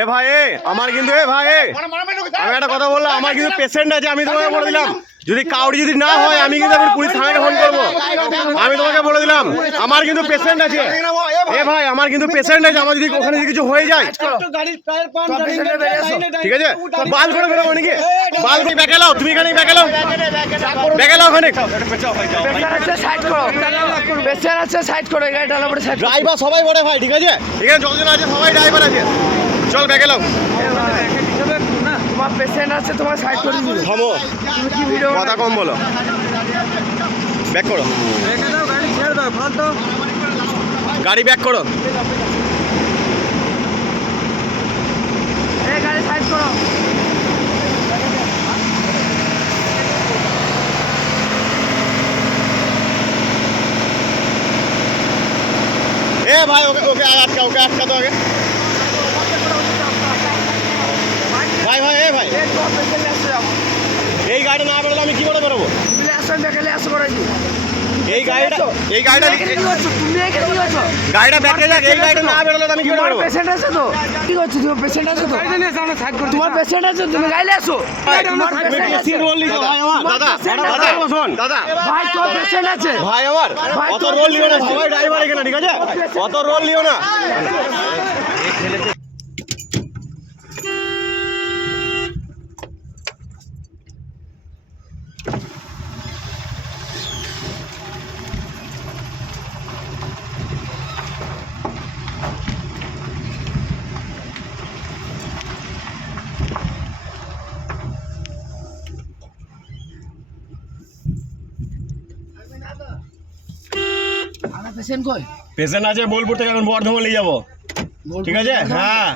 এ ভাই আমার কিন্তু আমি একটা কথা বললাম, আমার কিন্তু পেশেন্ট আছে, আমি তোমাকে বলে দিলাম যদি কাউরি যদি না হয় আমি কিন্তু পুলিশ থানাকে ফোন করবো। আমি তোমাকে বলে দিলাম আমার কিন্তু পেশেন্ট আছে। এ ভাই আমার কিন্তু পেশেন্ট আছে, আমার যদি ওখানে যদি কিছু হয়ে যায় ঠিক আছে বাল করে বেরোবো নাকি? বাল করে বেঁকে লাও, তুমি এখানে বেঁকে লাও ওখানে। ড্রাইভার সবাই বড় ভাই, ঠিক আছে এখানে যতজন আছে সবাই ড্রাইভার আছে, চল বেঁকে লাও। তোমার পেশেন্ট আছে, তোমার সাইড করে দিও। থামো, কথা কম বলো, ব্যাক করো, গাড়ি ব্যাক করো। গাড়ি সাইড করো। এ ভাই ওকে আটকা তো আগে। ভাই এ ভাই এই গাড়ি না বেরোলে আমি কি করে বেরোবো? এই গাড়িটা ব্যাকে যাক, এই গাড়িটা না বেরোলে আমি কি করে বেরোবো? পেশেন্ট আছে তো, কি করছো? তোমার পেশেন্ট আছে তো, তোমার পেশেন্ট আছে, তুমি গাইলে আসো। দাদা ভাই তোমার পেশেন্ট আছে ভাই, আমার অত রোল নিও না, সবাই ড্রাইভার এখানে, ঠিক আছে অত রোল নিও না। পেশেন্ট আছে বোলপুর থেকে, এখন বর্ধমান নিয়ে যাবো, ঠিক আছে? হ্যাঁ